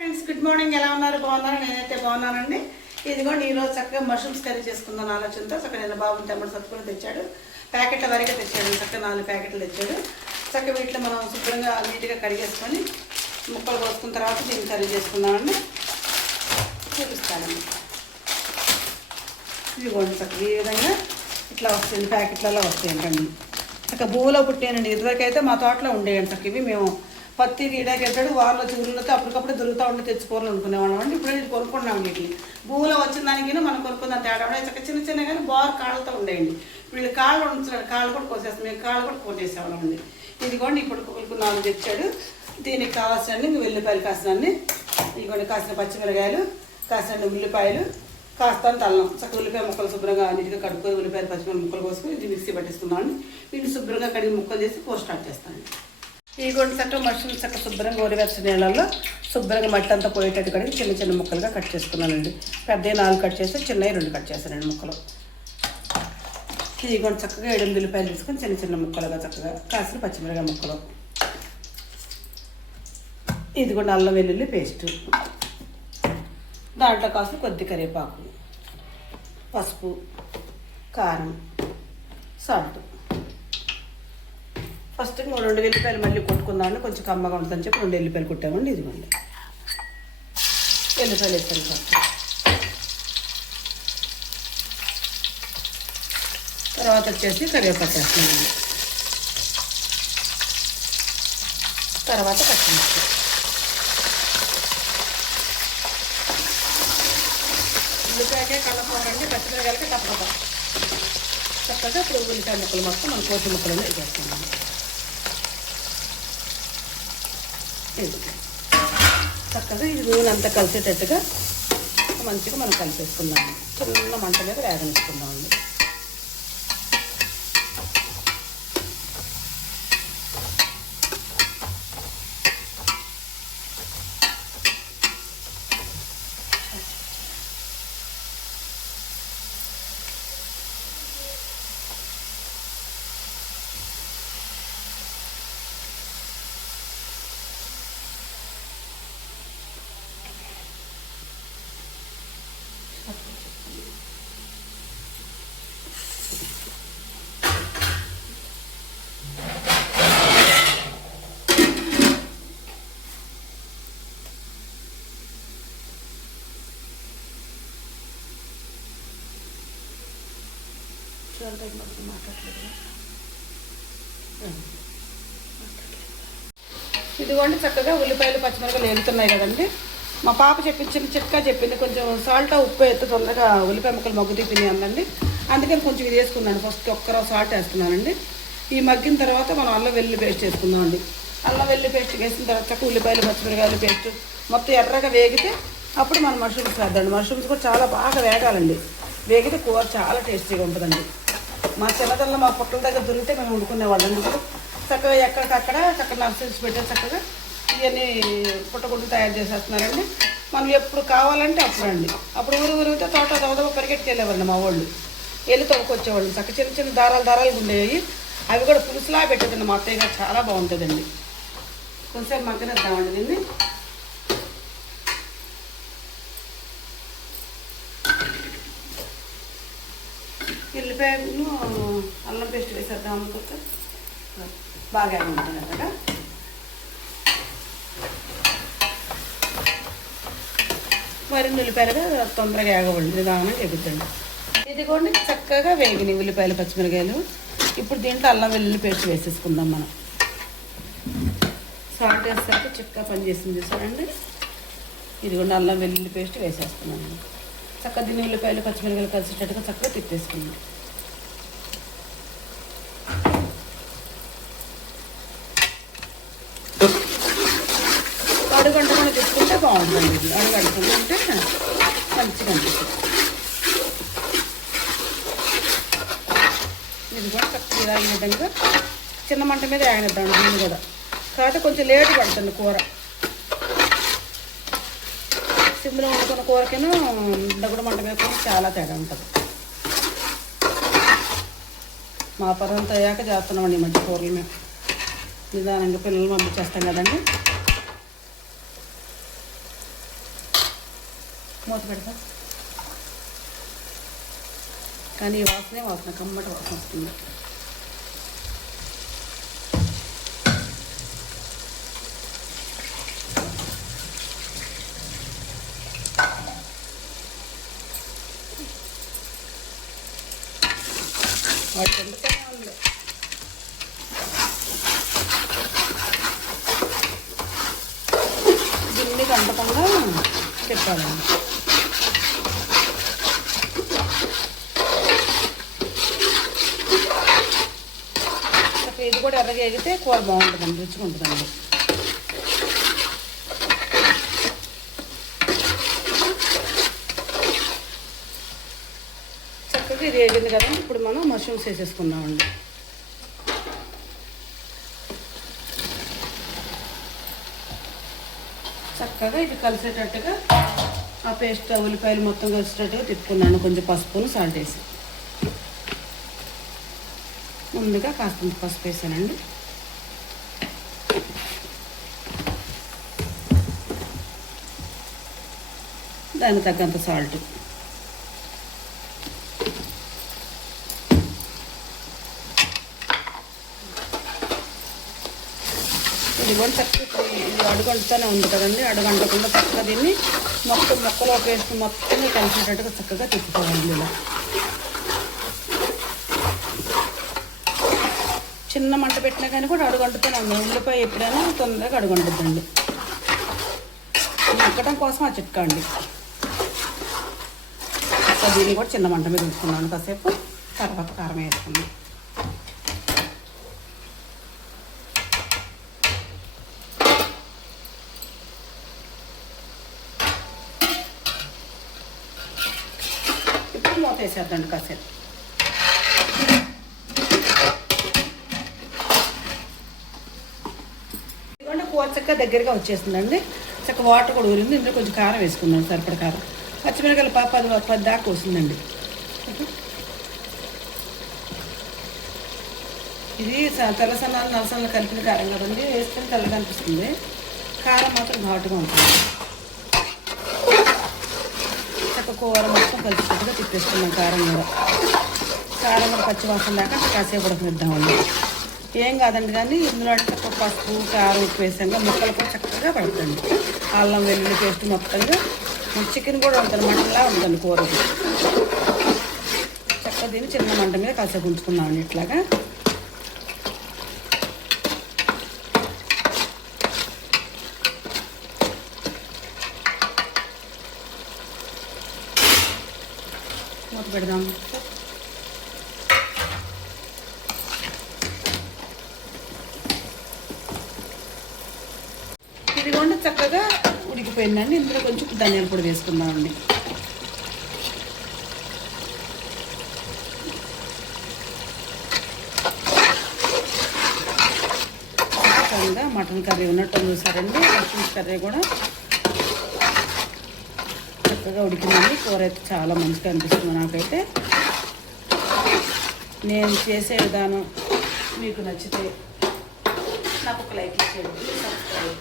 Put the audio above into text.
Friends good morning. ఎలా ఉన్నారు? బాగున్నారు? నేనైతే బాగున్నానండి. ఇదిగోండి ఈరోజు చక్కగా మష్రూమ్స్ కర్రీ చేసుకుందాం ఆలోచనతో చక్కగా నేను బాబుని తెమ్మడి సత్తుకుని తెచ్చాడు. ప్యాకెట్ల వరకే తెచ్చాడు. చక్కగా 4 ప్యాకెట్లు తెచ్చాడు. చక్కగా వీటిలో మనం శుభ్రంగా నీట్గా కడిగేసుకొని ముక్కలు కోసుకున్న తర్వాత దీన్ని కర్రీ చేసుకుందామండి. చూపిస్తానండి. ఇదిగోండి చక్కగా ఈ విధంగా ఇట్లా వస్తుంది, ప్యాకెట్లలో వస్తాయంటండి. చక్కగా భూమిలో పుట్టానండి. ఇదివరకైతే మా తోటలో ఉండేయండి. చక్క ఇవి మేము పత్తి తీయడానికి వెళ్తాడు, వాళ్ళ చిగురులతో అప్పటికప్పుడు దొరుకుతూ ఉండి తెచ్చుకోవాలి అనుకునేవాళ్ళం అండి. ఇప్పుడు ఇది కొనుక్కున్నాం. వీటిని భూమిలో వచ్చిన దానికి మనం కొనుక్కున్న తేడా చక్క చిన్న చిన్న కానీ బాగా కాళ్ళతో ఉండేయండి. వీళ్ళు కాళ్ళు ఉంచుతాడు, కాళ్ళు కూడా కోసేస్తాం. మేము కాళ్ళు కూడా కోసేసేవాళ్ళం అండి. ఇదిగోండి ఇప్పుడు 4 తెచ్చాడు. దీనికి కావాల్సిన వెల్లిపాయలు కాసినన్ని, ఇదిగోండి కాసిన పచ్చిమిరకాయలు, కాసిన ఉల్లిపాయలు, కాస్తంత అల్లం. చక్క ఉల్లిపాయ ముక్కలు శుభ్రంగా నీటిగా కడుక్కొని ఉల్లిపాయలు పచ్చిమిరపకాయలు ముక్కలు కోసుకొని ఇది మిక్సీ పట్టిస్తున్నాను. వీటిని శుభ్రంగా కడిగి ముక్కలు చేసి కూర స్టార్ట్ చేస్తాను. ఈ గొండు చక్క మష్రూమ్స్ చక్క శుభ్రంగా గోరువెచ్చని నీళ్ళల్లో శుభ్రంగా మట్టి అంతా పోయేటట్టు కడిగి చిన్న చిన్న ముక్కలుగా కట్ చేసుకున్నానండి. పెద్ద 4 కట్ చేస్తే చిన్నవి 2 కట్ చేస్తానండి ముక్కలు. ఈ గొండు చక్కగా 7 ఉల్లిపాయలు తీసుకొని చిన్న చిన్న ముక్కలుగా చక్కగా కాసిన పచ్చిమిరపకాయ ముక్కలు, ఇది కూడా అల్లం వెల్లుల్లి పేస్టు, దాంట్లో కాసిన కొద్ది కరివేపాకు, పసుపు, కారం, సాల్ట్. ఫస్ట్ 2 వెల్లిపాయలు మళ్ళీ కొట్టుకుందామండి, కొంచెం కమ్మగా ఉంటుందని చెప్పి 2 వెల్లిపాయలు కొట్టామండి. ఇదిగోండి వెల్లిపాయలు వేస్తాను ఫస్ట్. తర్వాత వచ్చేసి కరివేపాకు వేస్తున్నామండి. తర్వాత పచ్చిమిర్చి, ఉల్లిపాయకే కలపండి, పచ్చిమిరకాయలకి తప్పక చక్కగా ఇప్పుడు ఉల్లిపాయ ముక్కలు మొత్తం మనం కోసి ముక్కలు వేసేస్తున్నాము. చక్కగా ఇది నూనె అంతా కలిసేటట్టుగా మంచిగా మనం కలిపేసుకుందాము. చిన్న మంట మీద వేగనిసుకుందామండి. ఇదిగోండి చక్కగా ఉల్లిపాయలు పచ్చిమిరపకాయలు వేగుతున్నాయి కదండి. మా పాప చెప్పించిన చిట్కా చెప్పింది, కొంచెం సాల్ట్ ఉప్పు ఎత్తు తొందరగా ఉల్లిపాయ ముక్కలు మగ్గు తీపింది అందండి. అందుకని కొంచెం ఇది వేసుకున్నాను. ఫస్ట్ ఒక్కరో సాల్ట్ వేస్తున్నానండి. ఈ మగ్గిన తర్వాత మనం అల్లం వెల్లుల్లి పేస్ట్ వేసుకుందామండి. అల్లం వెల్లుల్లి పేస్ట్ వేసిన తర్వాత చక్క ఉల్లిపాయలు పచ్చిమిరపకాయలు పేస్ట్ మొత్తం ఎర్రగా వేగితే అప్పుడు మనం మష్రూమ్స్ వేద్దామండి. మష్రూమ్స్ కూడా చాలా బాగా వేగాలండి. వేగితే కూర చాలా టేస్టీగా ఉంటుందండి. మా చిన్నతల్లో మా పుట్టల దగ్గర దొరికితే మేము వండుకునేవాళ్ళం. చక్కగా ఎక్కడికక్కడ చక్కగా నర్సరీస్ పెట్టే చక్కగా ఇవన్నీ పుట్టగుడ్డు తయారు చేసేస్తున్నారండి. మనం ఎప్పుడు కావాలంటే అప్పుడు అండి. అప్పుడు ఊరిగితే తోట దొంగ పరిగెట్టుకెళ్ళేవాళ్ళం మా వాళ్ళు. వెళ్ళి తొక్కొచ్చేవాళ్ళు. చక్క చిన్న చిన్న దారాలు ఉండేవి. అవి కూడా పులుసులా పెట్టేదండి మా అత్తయ్య గారు. చాలా బాగుంటుందండి. కొంచెం మగ్గనిద్దామండి దీన్ని. ఉల్లిపాయను అల్లం పేస్ట్ వేసేద్దాం అనుకుంటే బాగా ఉంటుంది కదా. మరిన్ని ఉల్లిపాయలుగా తొందరగా ఏగవండి, నిదానం ఎగుద్దండి. ఇదిగోండి చక్కగా వేగినాయి ఉల్లిపాయలు పచ్చిమిరకాయలు. ఇప్పుడు దీంట్లో అల్లం వెల్లుల్లి పేస్ట్ వేసేసుకుందాం మనం. సాల్ట్ వేసాక చిక్కగా పనిచేసింది చూసారండి. ఇదిగోండి అల్లం వెల్లుల్లి పేస్ట్ వేసేస్తున్నాను. చక్కగా దీన్ని ఉల్లిపాయలు పచ్చిమిరకాయలు కలిసేటట్టుగా చక్కగా తిప్పేసుకుందాం. అడుగంటకుండా తిప్పుకుంటే బాగుంటుంది. ఇది అడుగంటుకుంటే మంచిగా అనిపిస్తుంది. ఇది కూడా చక్కగా ఈ విధంగా చిన్న మంట మీద వేగనిద్దాం. దీన్ని కూడా కాకపోతే కొంచెం లేటు పడుతుంది కూర. సిమ్లో వండుకున్న కూరకేనో దగ్గర మంట మీద కూడా చాలా తేడా ఉంటుంది. మా పరంతా అయ్యాక చేస్తున్నామండి ఈ మధ్య కూరలు మేము. నిదానంగా పిల్లలు పంపించేస్తాం కదండి. మూత పెడతా. కానీ ఈ వాసన కమ్మటి వాసన వస్తుంది. వాటి ఎందుకనే ఉంది. దీన్ని గంటకుండా పెట్టాలండి. ఇది కూడా ఎర్రగా ఎగితే కూర బాగుంటుందండి, రుచిగా ఉంటుందండి. చక్కగా ఇది వేగింది కదా, ఇప్పుడు మనం మష్రూమ్స్ వేసేసుకుందామండి. చక్కగా ఇది కలిసేటట్టుగా ఆ పేస్ట్ ఉల్లిపాయలు మొత్తం కలిసేటట్టుగా తిప్పుకున్నాను. కొంచెం పసుపును సాల్ట్ వేసి, ముందుగా కాస్త పసుపు వేసానండి. దానికి తగ్గంత సాల్ట్, ఇది కూడా చక్కగా ఇది అడుగంటుతూనే ఉంది కదండి. అడుగంటకుండా చక్కగా దీన్ని మొత్తం మొక్కలో పేస్ట్ మొత్తం కలిసేటట్టుగా చక్కగా తిప్పుకోవాలి. ఇలా చిన్న మంట పెట్టినా కానీ కూడా అడుగంటుతూనే ఉంది. ఉల్లిపాయ ఎప్పుడైనా తొందరగా అడుగంటుద్దండి. ఎక్కడం కోసం ఆ చిట్కా అండి. సో దీన్ని కూడా చిన్న మంట మీద ఉంచుకున్నాను కాసేపు. తర్వాత కారం వేసుకున్నాను. ఇప్పుడు మూత వేసేద్దండి కాసేపు. ఇదిగోండి కూర చక్కగా దగ్గరగా వచ్చేసిందండి. చక్క వాటర్ కూడా ఊరింది. ఇందులో కొంచెం కారం వేసుకున్నాను, సరిపడ కారం. పచ్చిమిరకాయలు 10 దాకా వస్తుందండి. ఇది తెల్ల సన్నాలు నలసన్నాలు కలిపిన కారం కదండి. వేసుకొని తెల్లగా అనిపిస్తుంది. కారం మాత్రం ఘాటుగా ఉంటుంది. చక్క కూర మొత్తం కలిసినట్టుగా తిప్పేసుకున్నాం. కారం కూడా పచ్చి వాసన దాకా కాసేపు ఉడకనిద్దామండి. ఏం కాదండి, కానీ ఇందులో చక్క పసుపు కారం ఉప్పు వేసాక ముక్కలు కూడా చక్కగా పడుతుంది. అల్లం వెల్లుల్లి పేస్ట్ మొత్తంగా. చికెన్ కూడా ఉంటుంది, మంటలా ఉంటుంది కూరకి. చక్కగా దీన్ని చిన్న మంట మీద కాసేపు ఉంచుకున్నామండి. ఇట్లాగా మూత పెడదాం. ఇదిగోండి చక్కగా ఉడికిపోయిందండి. ఇందులో కొంచెం ధనియాల పొడి వేసుకుందామండి. చక్కగా మటన్ కర్రీ ఉన్నట్టు చూసారండి. మష్రూమ్స్ కర్రీ కూడా చక్కగా ఉడికిందండి. కూర అయితే చాలా మంచిగా అనిపిస్తుంది నాకైతే. నేను చేసే విధానం మీకు నచ్చితే నాకు ఒక లైక్ ఇచ్చేయండి, సబ్స్క్రైబ్.